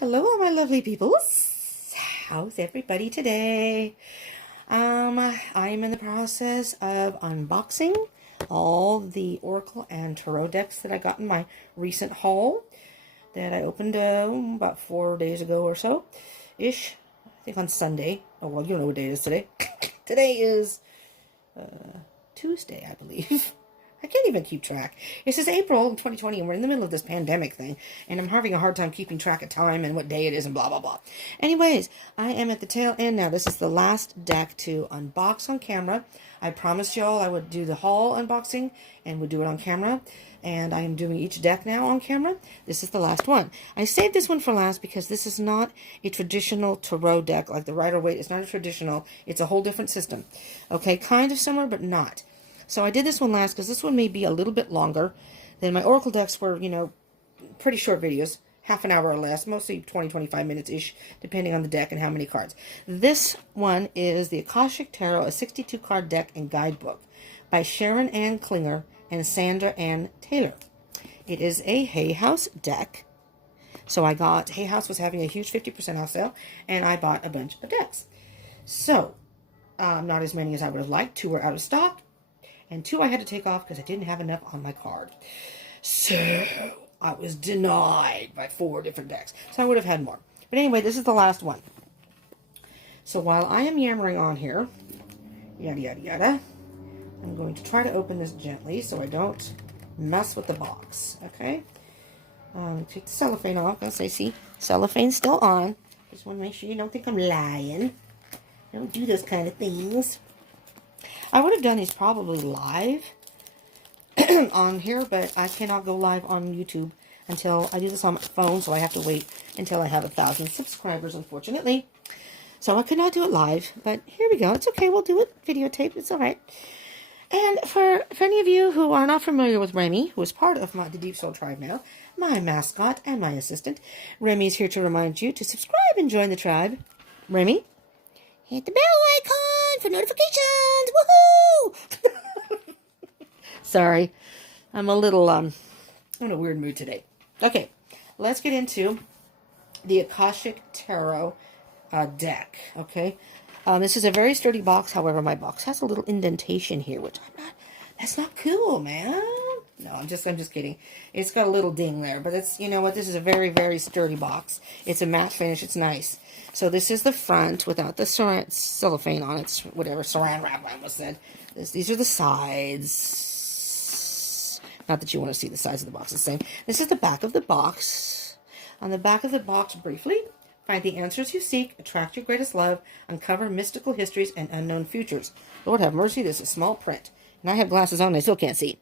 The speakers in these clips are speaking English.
Hello, my lovely peoples. How's everybody today? I am in the process of unboxing all the Oracle and Tarot decks that I got in my recent haul that I opened about 4 days ago or so-ish. I think on Sunday. Oh, well, you know what day it is today. Today is Tuesday, I believe. I can't even keep track. This is April 2020, and we're in the middle of this pandemic thing, and I'm having a hard time keeping track of time and what day it is and blah, blah, blah. Anyways, I am at the tail end now. This is the last deck to unbox on camera. I promised y'all I would do the haul unboxing and would do it on camera, and I am doing each deck now on camera. This is the last one. I saved this one for last because this is not a traditional tarot deck like the Rider-Waite. It's not a traditional. It's a whole different system. Okay, kind of similar, but not. So I did this one last because this one may be a little bit longer than my Oracle decks were, you know, pretty short videos, half an hour or less, mostly 20-25 minutes-ish, depending on the deck and how many cards. This one is the Akashic Tarot, a 62-card deck and guidebook by Sharon Ann Klinger and Sandra Ann Taylor. It is a Hay House deck. So I got, Hay House was having a huge 50% off sale, and I bought a bunch of decks. So, not as many as I would have liked. 2 were out of stock. And 2 I had to take off because I didn't have enough on my card. So I was denied by 4 different decks. So I would have had more. But anyway, this is the last one. So while I am yammering on here, yada, yada, yada, I'm going to try to open this gently so I don't mess with the box. Okay? Take the cellophane off. As I see, cellophane's still on. Just want to make sure you don't think I'm lying. Don't do those kind of things. I would have done these probably live on here, but I cannot go live on YouTube until I do this on my phone, so I have to wait until I have 1,000 subscribers, unfortunately. So I could not do it live, but here we go. It's okay. We'll do it videotape. It's all right. And for any of you who are not familiar with Remy, who is part of the Deep Soul Tribe now, my mascot and my assistant, Remy is here to remind you to subscribe and join the tribe. Remy, hit the bell icon for notifications. Woohoo! Sorry. I'm a little, I'm in a weird mood today. Okay. Let's get into the Akashic Tarot deck. Okay. This is a very sturdy box. However, my box has a little indentation here, which that's not cool, man. No, I'm just kidding. It's got a little ding there, but it's, you know what, this is a very, very sturdy box. It's a matte finish. It's nice. So this is the front without the cellophane on it, whatever, saran wrap I almost said. These are the sides. Not that you want to see the sides of the box the same. This is the back of the box. On the back of the box, briefly, find the answers you seek, attract your greatest love, uncover mystical histories and unknown futures. Lord have mercy, this is small print. And I have glasses on and I still can't see.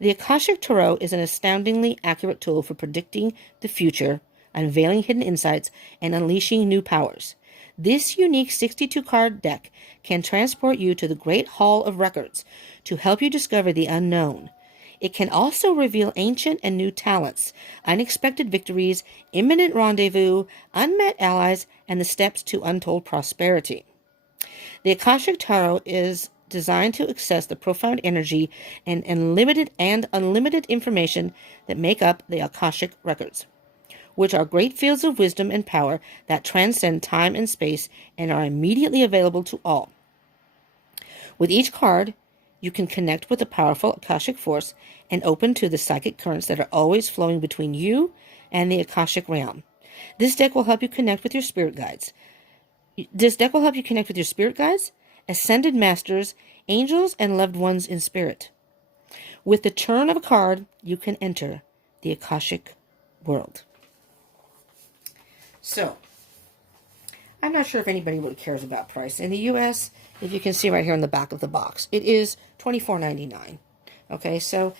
The Akashic Tarot is an astoundingly accurate tool for predicting the future, unveiling hidden insights, and unleashing new powers. This unique 62-card deck can transport you to the Great Hall of Records to help you discover the unknown. It can also reveal ancient and new talents, unexpected victories, imminent rendezvous, unmet allies, and the steps to untold prosperity. The Akashic Tarot is designed to access the profound energy and unlimited information that make up the Akashic records, which are great fields of wisdom and power that transcend time and space and are immediately available to all. With each card, you can connect with the powerful Akashic force and open to the psychic currents that are always flowing between you and the Akashic realm. This deck will help you connect with your spirit guides. Ascended masters, angels, and loved ones in spirit. With the turn of a card, you can enter the Akashic world. So, I'm not sure if anybody really cares about price. In the U.S., if you can see right here on the back of the box, it is $24.99. Okay, so,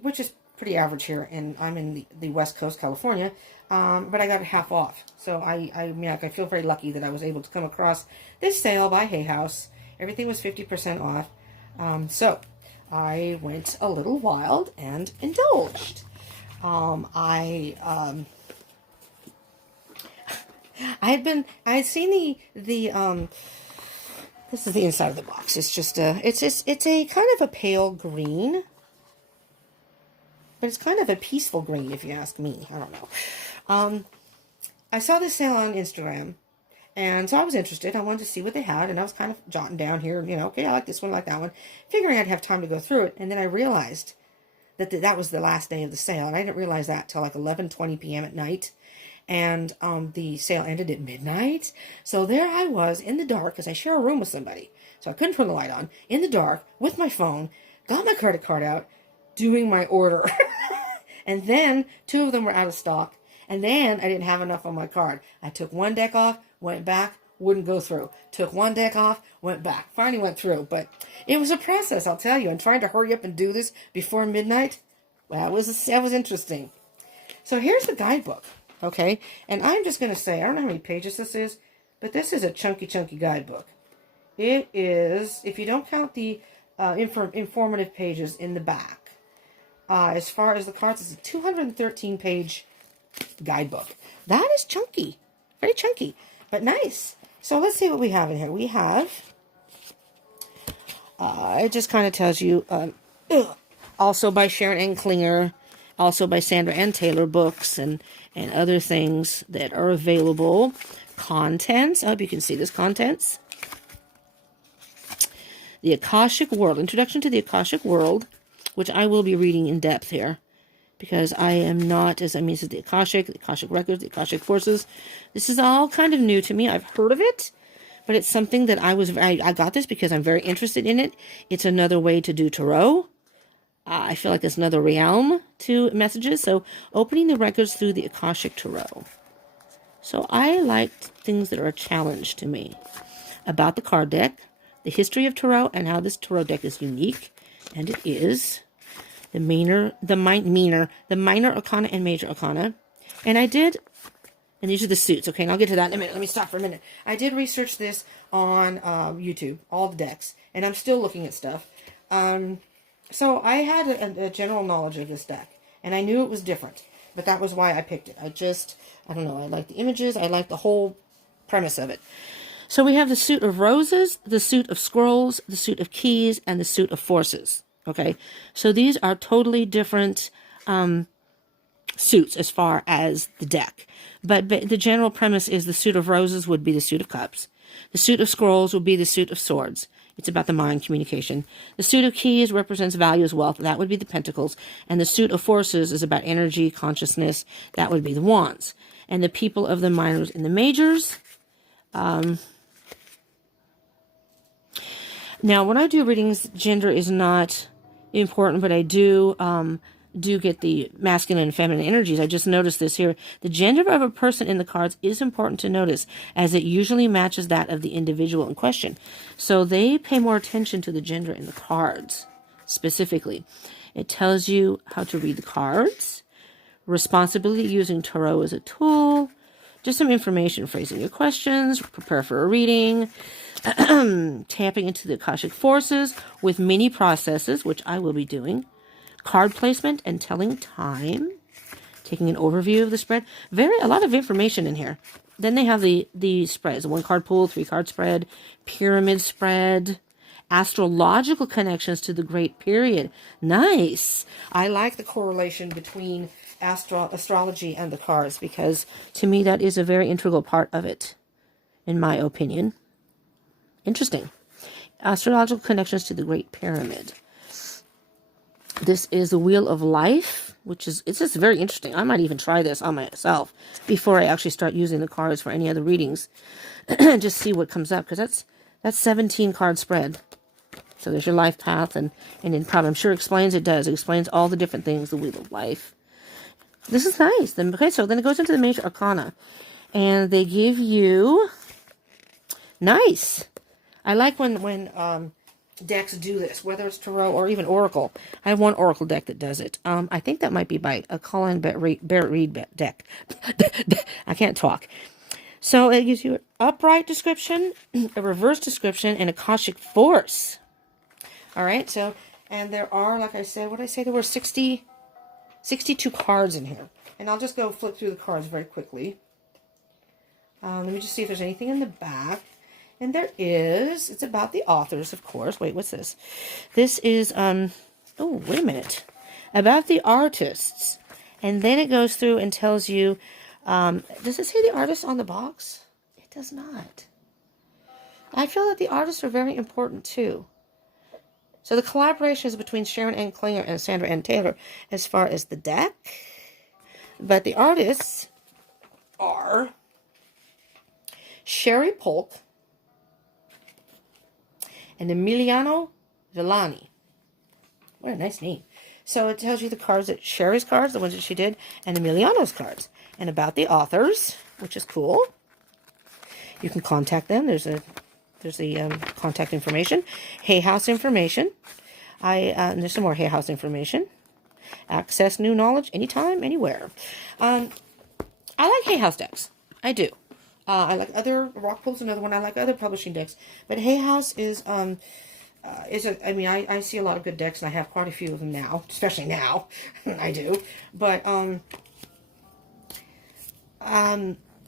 which is pretty average here, and I'm in the West Coast, California, but I got it half off. So I feel very lucky that I was able to come across this sale by Hay House. Everything was 50% off. So I went a little wild and indulged. I had seen the this is the inside of the box. It's just it's a kind of a pale green. But it's kind of a peaceful green, if you ask me. I don't know. I saw this sale on Instagram, and so I was interested. I wanted to see what they had, and I was kind of jotting down here, okay, I like this one, I like that one, figuring I'd have time to go through it. And then I realized that that was the last day of the sale, and I didn't realize that till like 11:20 p.m. at night. And the sale ended at midnight. So there I was in the dark, because I share a room with somebody, so I couldn't turn the light on, in the dark with my phone, got my credit card out, doing my order. And then 2 of them were out of stock. And then I didn't have enough on my card. I took one deck off, went back, wouldn't go through. Took one deck off, went back. Finally went through. But it was a process, I'll tell you. And trying to hurry up and do this before midnight, well, that was interesting. So here's the guidebook, okay? And I'm just going to say, I don't know how many pages this is, but this is a chunky guidebook. It is, if you don't count the informative pages in the back, as far as the cards, it's a 213-page guidebook. That is chunky. Very chunky, but nice. So let's see what we have in here. We have, it just kind of tells you, also by Sharon N. Klinger, also by Sandra N. Taylor books, and other things that are available. Contents. I hope you can see this. Contents. The Akashic World. Introduction to the Akashic World, which I will be reading in depth here, because I am not, this is the Akashic Records, the Akashic Forces. This is all kind of new to me. I've heard of it, but it's something that I got this because I'm very interested in it. It's another way to do tarot. I feel like it's another realm to messages. So opening the records through the Akashic Tarot. So I like things that are a challenge to me. About the card deck, the history of tarot, and how this tarot deck is unique, and it is. The minor arcana and major arcana. And these are the suits, okay? And I'll get to that in a minute. Let me stop for a minute. I did research this on YouTube, all the decks, and I'm still looking at stuff. So I had a general knowledge of this deck, and I knew it was different, but that was why I picked it. I don't know, I like the images, I like the whole premise of it. So we have the suit of roses, the suit of scrolls, the suit of keys, and the suit of forces. Okay, so these are totally different suits as far as the deck. But the general premise is the suit of roses would be the suit of cups. The suit of scrolls would be the suit of swords. It's about the mind communication. The suit of keys represents values, wealth. That would be the pentacles. And the suit of forces is about energy, consciousness. That would be the wands. And the people of the minors and the majors. Now, when I do readings, gender is not important, but I do get the masculine and feminine energies. I just noticed this here. The gender of a person in the cards is important to notice, as it usually matches that of the individual in question. So they pay more attention to the gender in the cards, specifically. It tells you how to read the cards, responsibility using tarot as a tool, just some information, phrasing your questions, prepare for a reading, tapping into the Akashic forces with mini processes, which I will be doing, card placement and telling time, taking an overview of the spread. A lot of information in here. Then they have the spreads, 1-card pool, 3-card spread, pyramid spread, astrological connections to the Great Period. Nice. I like the correlation between astrology and the cards, because to me that is a very integral part of it, in my opinion. Interesting. Astrological connections to the Great Pyramid. This is the Wheel of Life, it's just very interesting. I might even try this on myself before I actually start using the cards for any other readings. Just see what comes up, because that's 17 card spread. So there's your life path, and in probably, I'm sure it explains all the different things, the Wheel of Life. This is nice. Okay, so then it goes into the major arcana, and they give you, nice. I like when decks do this, whether it's tarot or even oracle. I have one oracle deck that does it. I think that might be by a Colin Barrett Reed deck. I can't talk. So it gives you an upright description, a reverse description, and Akashic force. All right, so, and there are, like I said, there were 62 cards in here. And I'll just go flip through the cards very quickly. Let me just see if there's anything in the back. And there is. It's about the authors, of course. Wait, what's this? This is, oh, wait a minute. About the artists. And then it goes through and tells you Does it say the artist on the box? It does not. I feel that the artists are very important too. So the collaboration is between Sharon N. Klinger and Sandra N. Taylor as far as the deck. But the artists are Sherry Polk and Emiliano Villani. What a nice name. So it tells you the cards that Sherry's cards, the ones that she did, and Emiliano's cards. And about the authors, which is cool. You can contact them. There's the contact information. Hay House information. And there's some more Hay House information. Access new knowledge anytime, anywhere. I like Hay House decks. I do. I like other, Rockpool's another one. I like other publishing decks. But Hay House is I see a lot of good decks, and I have quite a few of them now, especially now. I do. But, and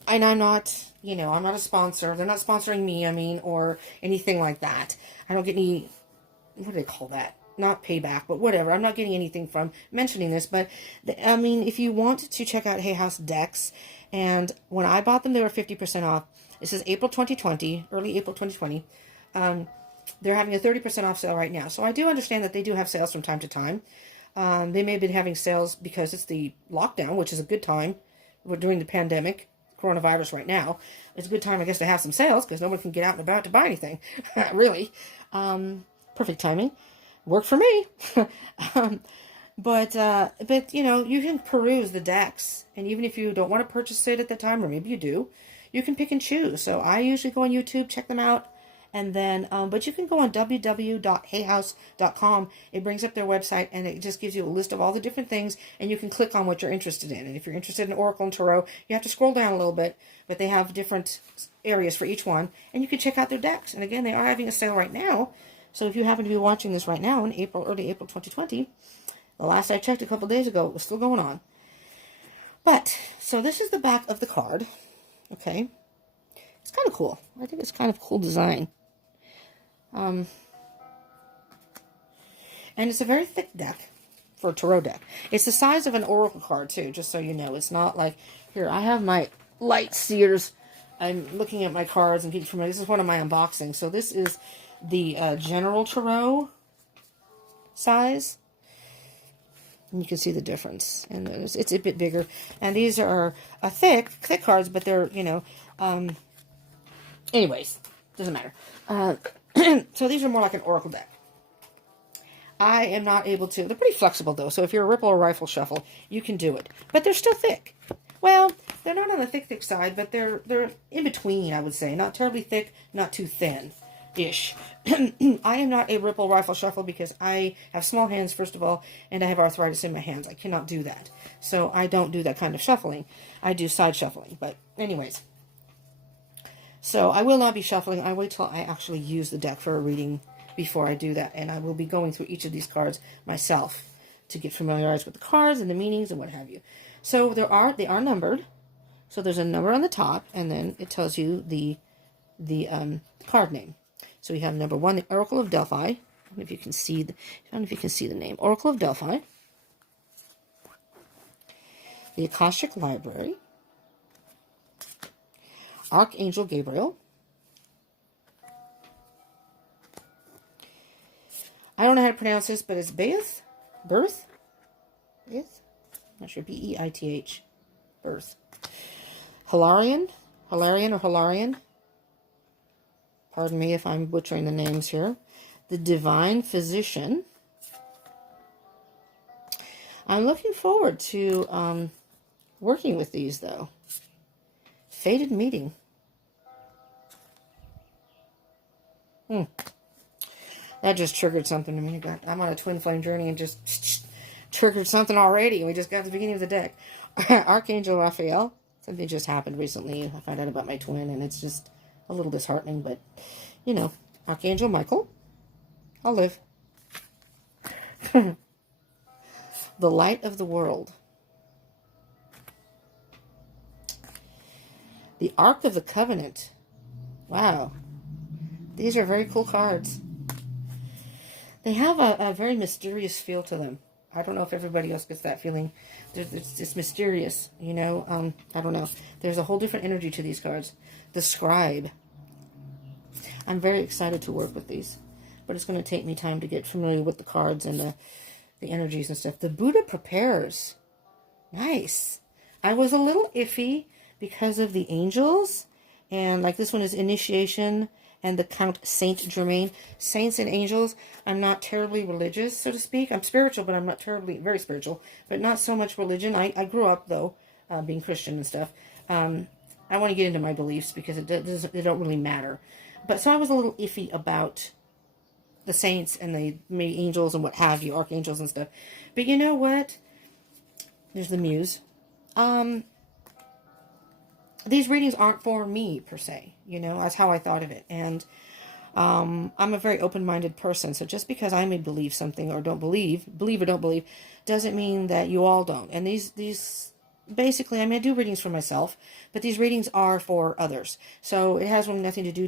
I'm not, I'm not a sponsor. They're not sponsoring me, or anything like that. I don't get any, what do they call that? Not payback, but whatever. I'm not getting anything from mentioning this, but, if you want to check out Hay House decks, and when I bought them, they were 50% off. This is April 2020, early April 2020. They're having a 30% off sale right now. So I do understand that they do have sales from time to time. They may have been having sales because it's the lockdown, which is a good time. We're during the pandemic, coronavirus right now. It's a good time, I guess, to have some sales because no one can get out and about to buy anything. Really. Perfect timing. Worked for me. But you can peruse the decks. And even if you don't want to purchase it at the time, or maybe you do, you can pick and choose. So I usually go on YouTube, check them out. And then, but you can go on www.hayhouse.com. It brings up their website, and it just gives you a list of all the different things, and you can click on what you're interested in. And if you're interested in Oracle and Tarot, you have to scroll down a little bit, but they have different areas for each one, and you can check out their decks. And again, they are having a sale right now. So if you happen to be watching this right now in early April 2020, the last I checked a couple days ago, it was still going on. But, so this is the back of the card. Okay. It's kind of cool. I think it's kind of cool design. And it's a very thick deck for a tarot deck. It's the size of an oracle card too, just so you know. It's not like, here, I have my light seers. I'm looking at my cards and getting familiar. This is one of my unboxings. So this is the general tarot size. And you can see the difference. And it's a bit bigger. And these are thick cards, but they're, anyways, doesn't matter. So these are more like an oracle deck. I am not able to. They're pretty flexible, though. So if you're a ripple or rifle shuffle, you can do it. But they're still thick. Well, they're not on the thick side, but they're in between, I would say. Not terribly thick, not too thin-ish. I am not a ripple rifle shuffle because I have small hands, first of all, and I have arthritis in my hands. I cannot do that. So I don't do that kind of shuffling. I do side shuffling. But anyways. So I will not be shuffling. I wait till I actually use the deck for a reading before I do that. And I will be going through each of these cards myself to get familiarized with the cards and the meanings and what have you. So they are numbered. So there's a number on the top, and then it tells you the card name. So we have number 1, the Oracle of Delphi. I don't know if you can see the name. Oracle of Delphi. The Akashic Library. Archangel Gabriel. I don't know how to pronounce this, but it's Beith? Birth? Beith? Not sure. B-E-I-T-H. Birth. Hilarion? Hilarion or Hilarion? Pardon me if I'm butchering the names here. The Divine Physician. I'm looking forward to working with these, though. Fated Meeting. That just triggered something to me. I'm on a twin flame journey and just triggered something already. We just got to the beginning of the deck. Archangel Raphael. Something just happened recently. I found out about my twin, and it's just a little disheartening. But, Archangel Michael. I'll live. The Light of the World. The Ark of the Covenant. Wow. These are very cool cards. They have a very mysterious feel to them. I don't know if everybody else gets that feeling. It's mysterious, you know. I don't know. There's a whole different energy to these cards. The Scribe. I'm very excited to work with these, but it's going to take me time to get familiar with the cards and the energies and stuff. The Buddha Prepares. Nice. I was a little iffy because of the angels, and like this one is Initiation and the Count Saint Germain. Saints and angels. I'm not terribly religious, so to speak. I'm spiritual, but I'm not very spiritual, but not so much religion. I grew up, though, being Christian and stuff. I want to get into my beliefs because they don't really matter. But so I was a little iffy about the saints and the maybe angels and what have you, archangels and stuff. But you know what? There's the Muse. These readings aren't for me, per se. You know, that's how I thought of it. And I'm a very open-minded person. So just because I may believe something or don't believe or don't believe, doesn't mean that you all don't. And these basically, I mean, I do readings for myself, but these readings are for others. So it has nothing to do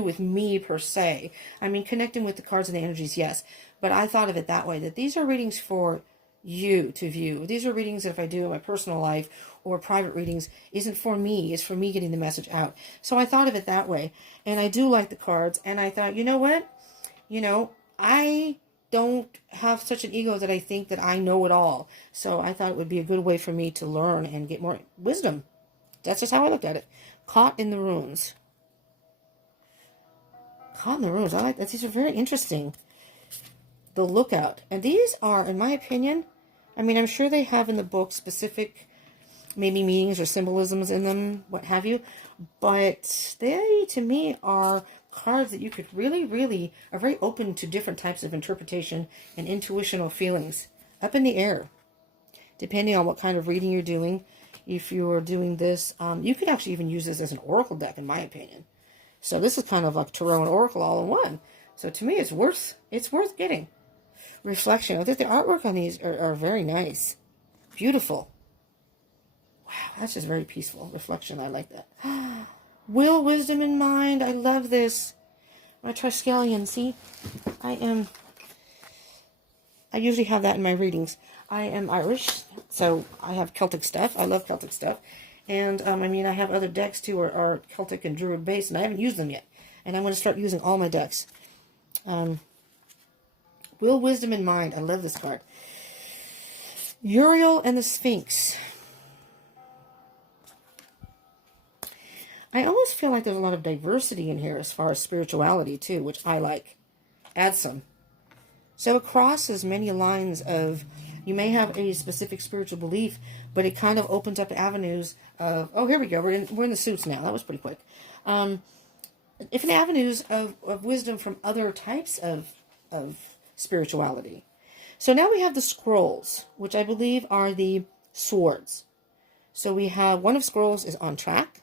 with me, per se. I mean, connecting with the cards and the energies, yes. But I thought of it that way, that these are readings for you to view. These are readings that if I do in my personal life or private readings, isn't for me. It's for me getting the message out. So I thought of it that way. And I do like the cards. And I thought, you know what? You know, I don't have such an ego that I think that I know it all. So I thought it would be a good way for me to learn and get more wisdom. That's just how I looked at it. Caught in the Runes. Caught in the Runes. I like that. These are very interesting. The Lookout. And these are, in my opinion, I mean, I'm sure they have in the book specific maybe meanings or symbolisms in them, what have you. But they, to me, are cards that you could really are very open to different types of interpretation and intuitional feelings. Up in the air. Depending on what kind of reading you're doing. If you're doing this, you could actually even use this as an oracle deck, in my opinion. So this is kind of like Tarot and Oracle all in one. So to me, it's worth getting. Reflection. I think the artwork on these are very nice. Beautiful. Wow, that's just very peaceful. Reflection, I like that. Will, wisdom, and mind. I love this. My Triskelion, see? I usually have that in my readings. I am Irish, so I have Celtic stuff. I love Celtic stuff. And, I mean, I have other decks, too, are Celtic and Druid based, and I haven't used them yet. And I'm going to start using all my decks. Will, wisdom, and mind. I love this card. Uriel and the Sphinx. I almost feel like there's a lot of diversity in here as far as spirituality, too, which I like. Add some. So it crosses many lines of, you may have a specific spiritual belief, but it kind of opens up avenues of, oh, here we go, we're in the suits now. That was pretty quick. If avenues of wisdom from other types of spirituality. So now we have the scrolls, which I believe are the swords. So we have one of scrolls is on track.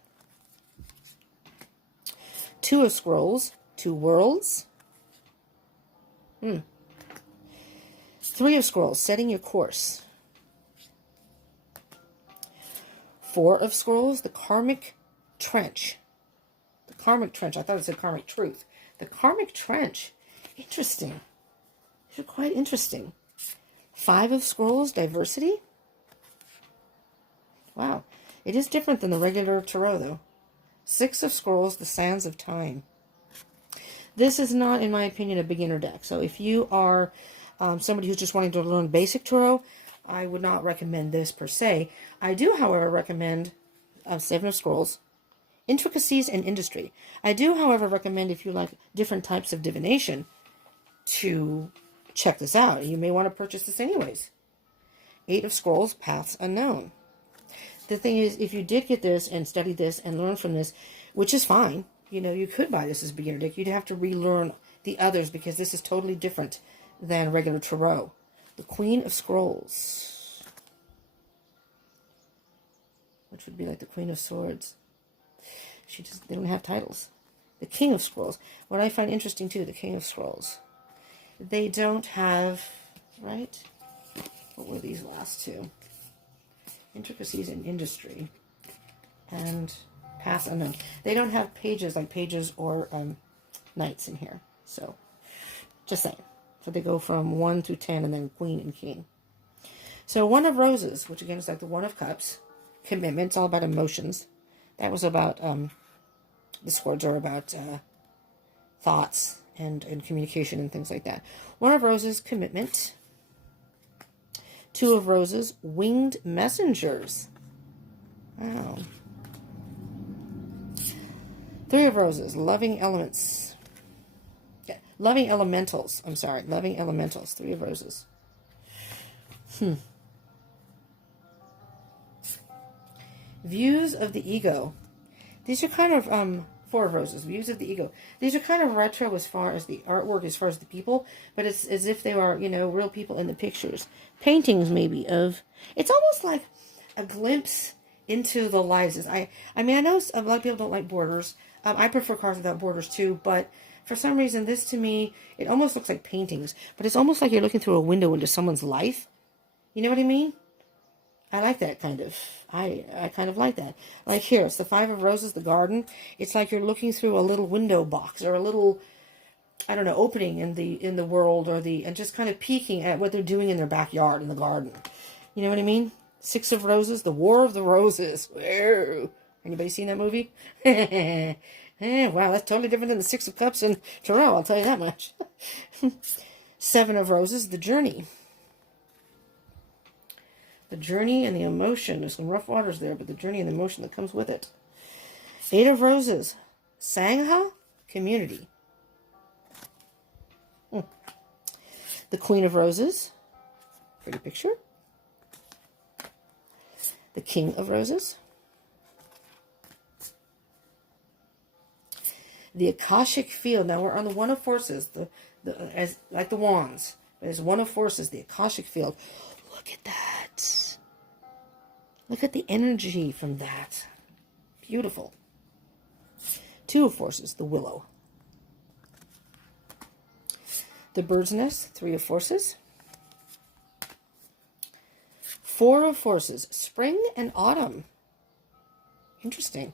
Two of scrolls, two worlds. Three of scrolls, setting your course. Four of scrolls, the karmic trench. The karmic trench. I thought it said karmic truth. The karmic trench. Interesting. These are quite interesting. Five of scrolls, diversity. Wow. It is different than the regular tarot, though. Six of scrolls, the sands of time. This is not, in my opinion, a beginner deck. So if you are somebody who's just wanting to learn basic tarot, I would not recommend this per se. I do, however, recommend Seven of Scrolls, Intricacies and Industry. I do, however, recommend if you like different types of divination to check this out. You may want to purchase this anyways. Eight of Scrolls, Paths Unknown. The thing is, if you did get this and study this and learn from this, which is fine, you know, you could buy this as a beginner deck. You'd have to relearn the others because this is totally different than regular tarot. The Queen of Scrolls, which would be like the Queen of Swords. They don't have titles. The King of Scrolls. What I find interesting too, the King of Scrolls. They don't have, right? What were these last two? Intricacies and Industry. And Paths Unknown. They don't have pages like pages or knights in here. So, just saying. So they go from 1 through 10 and then Queen and King. So One of Roses, which again is like the One of Cups. Commitment. It's all about emotions. That was about, the swords are about thoughts and communication and things like that. One of Roses, commitment. Two of Roses, winged messengers. Wow. Three of Roses, loving elements. Yeah, loving elementals. I'm sorry, loving elementals. Three of Roses. Views of the ego. These are kind of, Four of Roses, views of the ego. These are kind of retro as far as the artwork, as far as the people, but it's as if they are, real people in the pictures. Paintings, maybe, of... It's almost like a glimpse into the lives. I know a lot of people don't like borders. I prefer cards without borders, too, but for some reason, this, to me, it almost looks like paintings, but it's almost like you're looking through a window into someone's life. You know what I mean? I like that kind of. I kind of like that. Like here, it's the Five of Roses, the garden. It's like you're looking through a little window box or a little, I don't know, opening in the world and just kind of peeking at what they're doing in their backyard in the garden. You know what I mean? Six of Roses, the War of the Roses. Whoa. Anybody seen that movie? Wow, that's totally different than the Six of Cups and Tarot, I'll tell you that much. Seven of Roses, the journey. The journey and the emotion. There's some rough waters there, but the journey and the emotion that comes with it. Eight of Roses. Sangha, community. The Queen of Roses. Pretty picture. The King of Roses. The Akashic Field. Now we're on the One of Forces. As like the wands. There's One of Forces, the Akashic Field. Look at that. Look at the energy from that. Beautiful. Two of Forces, the Willow. The Bird's Nest, Three of Forces. Four of Forces, Spring and Autumn. Interesting.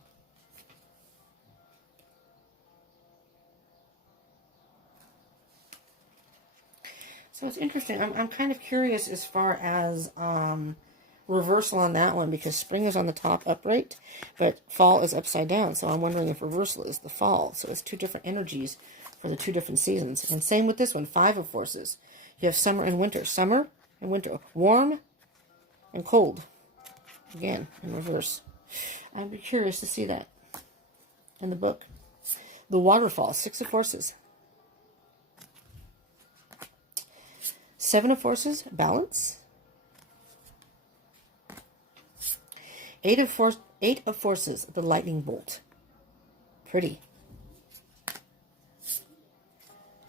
So it's interesting. I'm kind of curious as far as reversal on that one, because spring is on the top upright, but fall is upside down. So I'm wondering if reversal is the fall. So it's two different energies for the two different seasons. And same with this one, Five of Forces. You have summer and winter. Summer and winter. Warm and cold. Again, in reverse. I'd be curious to see that in the book. The Waterfall, Six of Forces. Seven of Forces, balance. Eight of Forces, the lightning bolt. Pretty.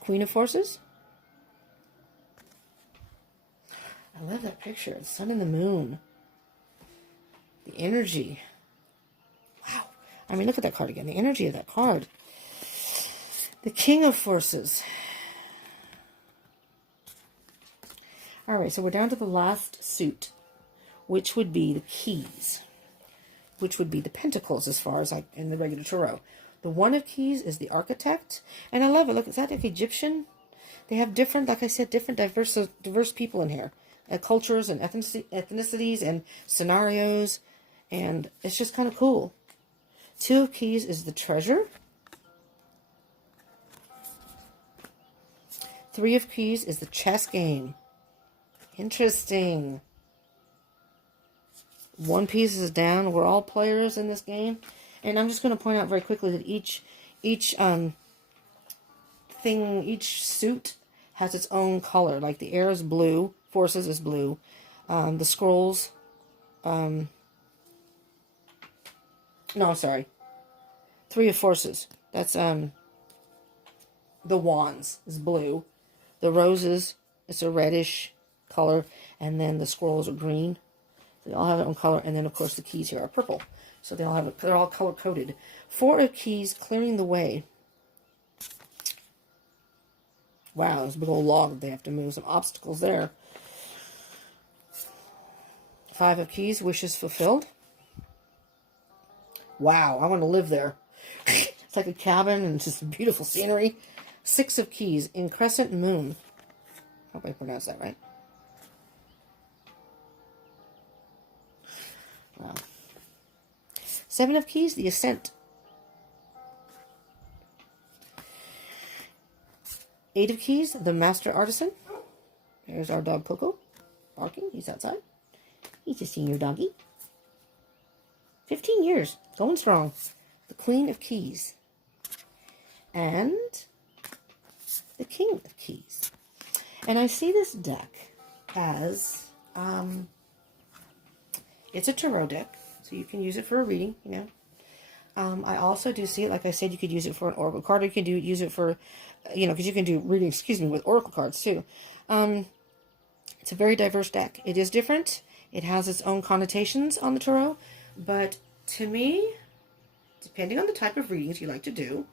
Queen of Forces. I love that picture. The sun and the moon. The energy. Wow. I mean, look at that card again. The energy of that card. The King of Forces. All right, so we're down to the last suit, which would be the keys, which would be the pentacles as far as like in the regular tarot. The One of Keys is the Architect, and I love it. Look, is that like Egyptian? They have different, like I said, different diverse people in here, cultures and ethnicities and scenarios, and it's just kind of cool. Two of Keys is the Treasure. Three of Keys is the chess game. Interesting. One piece is down. We're all players in this game. And I'm just going to point out very quickly that each suit has its own color. Like the air is blue. Forces is blue. The scrolls. No, I'm sorry. Three of Forces. That's the wands is blue. The roses, it's a reddish color, and then the scrolls are green. They all have their own color, and then of course the keys here are purple. So they're all color coded. Four of Keys, clearing the way. Wow, there's a big old log that they have to move. Some obstacles there. Five of Keys, wishes fulfilled. Wow, I want to live there. It's like a cabin and just beautiful scenery. Six of Keys, in crescent moon. Hope I pronounced that right. Wow. Seven of Keys, the Ascent. Eight of Keys, the Master Artisan. There's our dog Coco, barking. He's outside. He's a senior doggy. 15 years, going strong. The Queen of Keys. And the King of Keys. And I see this deck as, it's a tarot deck, so you can use it for a reading, you know. I also do see it, like I said, you could use it for an oracle card, or you can use it for, you know, because you can do readings, with oracle cards too. It's a very diverse deck. It is different. It has its own connotations on the tarot, but to me, depending on the type of readings you like to do,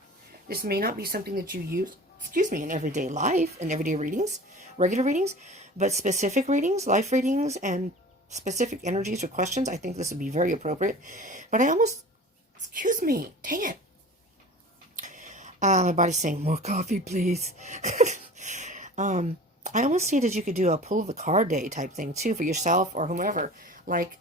this may not be something that you use, in everyday life and everyday readings, regular readings, but specific readings, life readings, and specific energies or questions, I think this would be very appropriate. But I almost, dang it. My body's saying, more coffee, please. I almost see that you could do a pull of the card day type thing too for yourself or whomever. Like,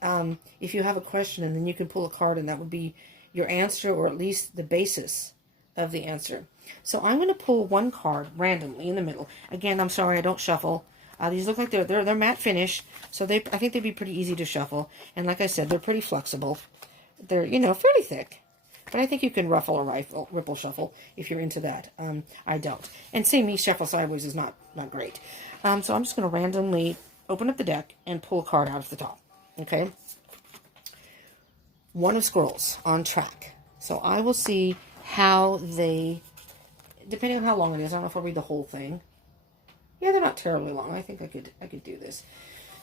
if you have a question and then you can pull a card and that would be your answer, or at least the basis of the answer. So I'm going to pull one card randomly in the middle. Again, I'm sorry, I don't shuffle. These look like they're matte finish, so I think they'd be pretty easy to shuffle. And like I said, they're pretty flexible. They're, you know, fairly thick. But I think you can ruffle or ripple shuffle if you're into that. I don't. And seeing me shuffle sideways is not great. So I'm just going to randomly open up the deck and pull a card out of the top. Okay? One of Scrolls, on track. So I will see how they, depending on how long it is, I don't know if I'll read the whole thing. Yeah, they're not terribly long. I think I could do this.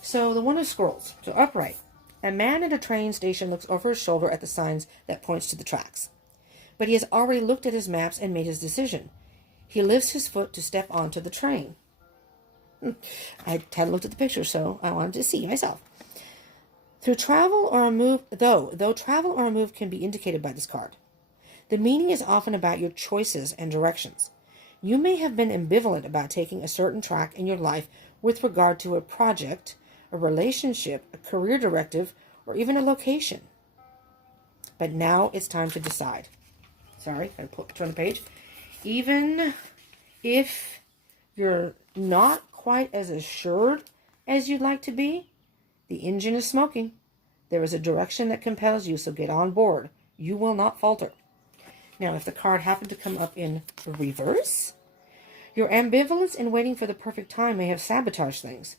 So the One of Scrolls. So upright. A man at a train station looks over his shoulder at the signs that points to the tracks. But he has already looked at his maps and made his decision. He lifts his foot to step onto the train. I hadn't looked at the picture, so I wanted to see myself. Though travel or a move can be indicated by this card. The meaning is often about your choices and directions. You may have been ambivalent about taking a certain track in your life with regard to a project, a relationship, a career directive, or even a location. But now it's time to decide. Sorry, I turn the page. Even if you're not quite as assured as you'd like to be, the engine is smoking. There is a direction that compels you, so get on board. You will not falter. Now, if the card happened to come up in reverse, your ambivalence in waiting for the perfect time may have sabotaged things.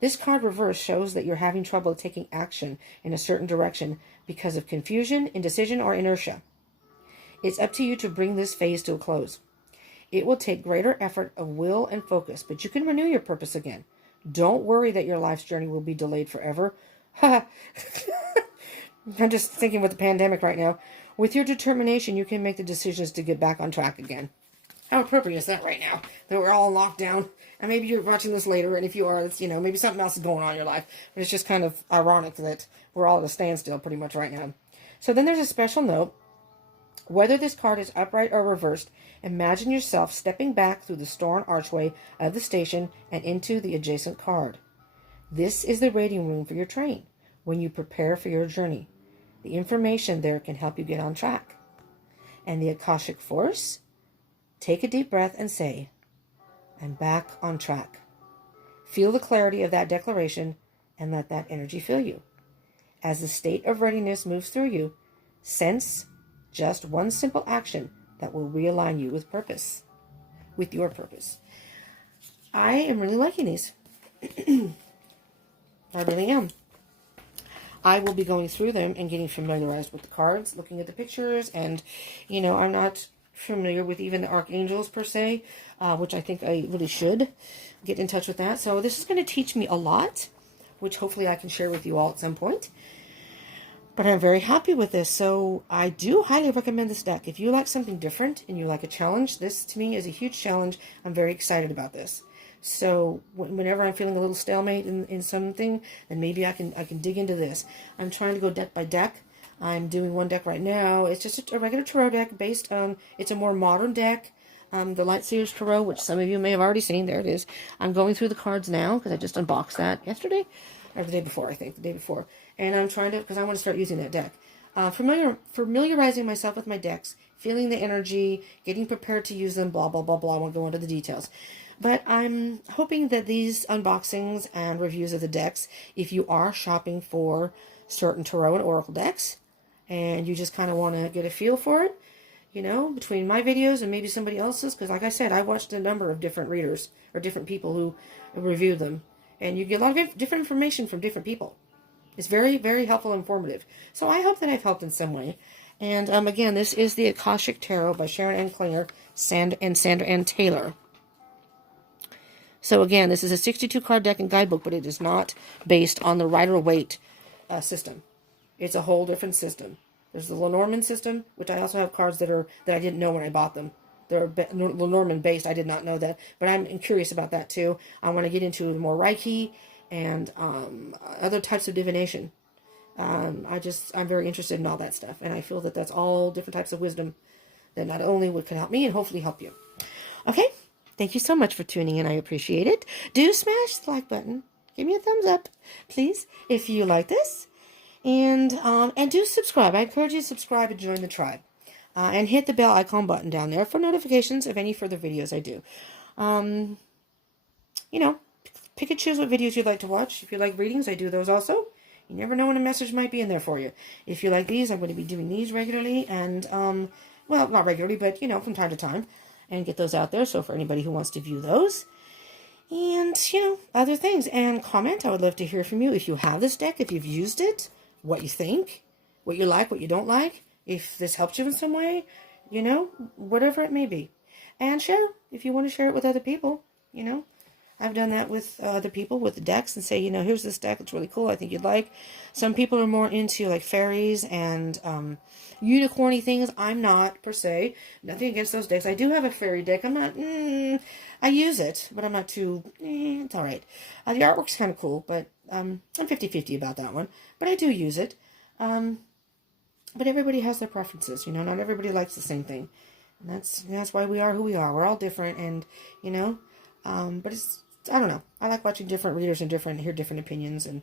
This card reverse shows that you're having trouble taking action in a certain direction because of confusion, indecision, or inertia. It's up to you to bring this phase to a close. It will take greater effort of will and focus, but you can renew your purpose again. Don't worry that your life's journey will be delayed forever. I'm just thinking with the pandemic right now. With your determination, you can make the decisions to get back on track again. How appropriate is that right now? That we're all in lockdown. And maybe you're watching this later, and if you are, it's, you know, maybe something else is going on in your life. But it's just kind of ironic that we're all at a standstill pretty much right now. So then there's a special note. Whether this card is upright or reversed, imagine yourself stepping back through the stone archway of the station and into the adjacent card. This is the waiting room for your train when you prepare for your journey. The information there can help you get on track. And the Akashic Force, take a deep breath and say, I'm back on track. Feel the clarity of that declaration and let that energy fill you. As the state of readiness moves through you, sense just one simple action that will realign you with purpose, with your purpose. I am really liking these. I really am. I will be going through them and getting familiarized with the cards, looking at the pictures, and, you know, I'm not familiar with even the archangels per se, which I think I really should get in touch with that. So this is going to teach me a lot, which hopefully I can share with you all at some point. But I'm very happy with this, so I do highly recommend this deck. If you like something different and you like a challenge, this to me is a huge challenge. I'm very excited about this. So whenever I'm feeling a little stalemate in something, then maybe I can dig into this. I'm trying to go deck by deck. I'm doing one deck right now. It's just a regular tarot deck based on, it's a more modern deck. the Lightseers Tarot, which some of you may have already seen. There it is. I'm going through the cards now because I just unboxed that yesterday, or the day before, I think, the day before. And I'm trying to, because I want to start using that deck. Familiarizing myself with my decks, feeling the energy, getting prepared to use them, blah, blah, blah, blah. I won't go into the details. But I'm hoping that these unboxings and reviews of the decks, if you are shopping for certain tarot and oracle decks, and you just kind of want to get a feel for it, you know, between my videos and maybe somebody else's, because like I said, I watched a number of different readers or different people who reviewed them, and you get a lot of different information from different people. It's very, very helpful and informative. So I hope that I've helped in some way. And again, this is the Akashic Tarot by Sharon Ann Klinger and Sandra Ann Taylor. So again, this is a 62 card deck and guidebook, but it is not based on the Rider-Waite system. It's a whole different system. There's the Lenormand system, which I also have cards that I didn't know when I bought them. They're Lenormand based. I did not know that, but I'm curious about that too. I want to get into more Reiki and other types of divination. I'm very interested in all that stuff, and I feel that that's all different types of wisdom that not only can help me and hopefully help you. Okay. Thank you so much for tuning in. I appreciate it. Do smash the like button. Give me a thumbs up, please, if you like this. And do subscribe. I encourage you to subscribe and join the tribe. And hit the bell icon button down there for notifications of any further videos I do. You know, pick and choose what videos you'd like to watch. If you like readings, I do those also. You never know when a message might be in there for you. If you like these, I'm going to be doing these regularly. And, well, not regularly, but, you know, from time to time. And get those out there, so for anybody who wants to view those. And, you know, other things. And comment. I would love to hear from you. If you have this deck, if you've used it, what you think, what you like, what you don't like, if this helped you in some way, you know, whatever it may be. And share, if you want to share it with other people, you know. I've done that with other people with the decks and say, you know, here's this deck. It's really cool. I think you'd like. Some people are more into like fairies and unicorny things. I'm not, per se. Nothing against those decks. I do have a fairy deck. I'm not, I use it, but I'm not too, it's all right. The artwork's kind of cool, but I'm 50-50 about that one. But I do use it. But everybody has their preferences, you know. Not everybody likes the same thing. And that's why we are who we are. We're all different, and, you know, but it's, I don't know. I like watching different readers and hear different opinions and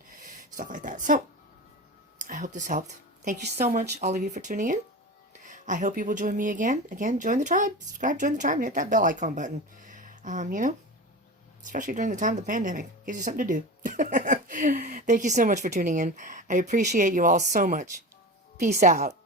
stuff like that. So, I hope this helped. Thank you so much, all of you, for tuning in. I hope you will join me again. Again, join the tribe. Subscribe, join the tribe, and hit that bell icon button. You know, especially during the time of the pandemic. Gives you something to do. Thank you so much for tuning in. I appreciate you all so much. Peace out.